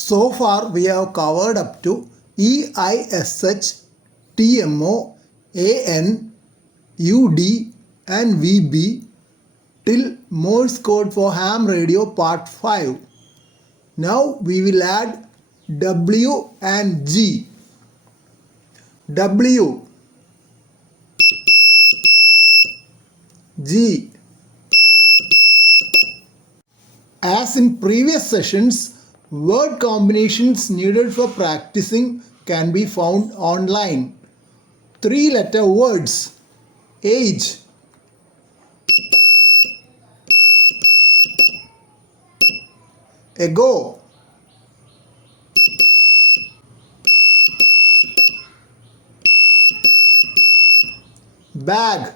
So far we have covered up to EISH, TMO, AN, UD and VB till Morse code for ham radio part 5. Now we will add W and G. W, G. As in previous sessions, word combinations needed for practicing can be found online. 3-letter words: age, ago, bag,